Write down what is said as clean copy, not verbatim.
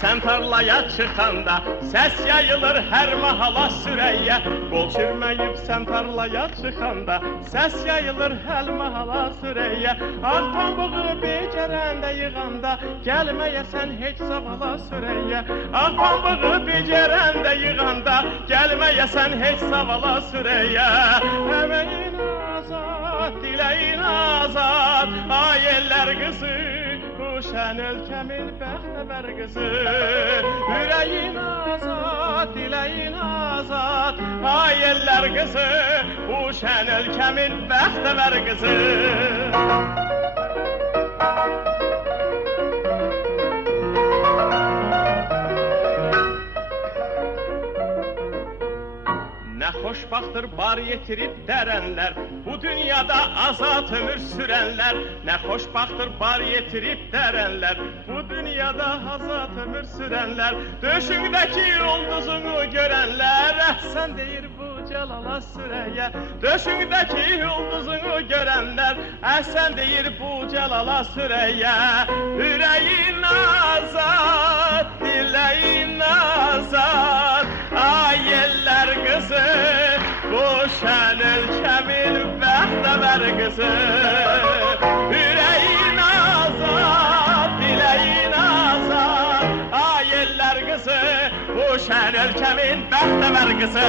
sen tarlaya çıkanda, ses yayılır her mahala Süreyya. Qol çirməyib sen tarlaya çıkanda, ses yayılır her mahala Süreyya. Ağ pambığı becərəndə yığanda, gəlməyəsən heç zavala Süreyya. Ağ pambığı becərəndə yığanda, gəlməyəsən heç zavala Süreyya. Əməyin azad, diləyin azad, ay eller qızı, bu şən ölkəmin bəxtəvər qızı. Ürəyin azad, diləyin azad, ay eller qızı, bu şən ölkəmin bəxtəvər qızı. Ne xoşbaxtır bar yetirib dərənlər, bu dünyada azad ömür sürənlər. Ne xoşbaxtır bar yetirib dərənlər, bu dünyada azad ömür sürənlər. Döşündəki ulduzunu görənlər, əhsən deyir bu Cəlala Süreyya. Döşündəki ulduzunu görənlər, əhsən deyir bu Cəlala Süreyya. Ürəyin azad, diləyin azad, ay eller qızı, bu şən ölkəmin bəxtəvər qızı. Ürəyin azad, diləyin azad, ay eller qızı, bu şən ölkəmin bəxtəvər qızı.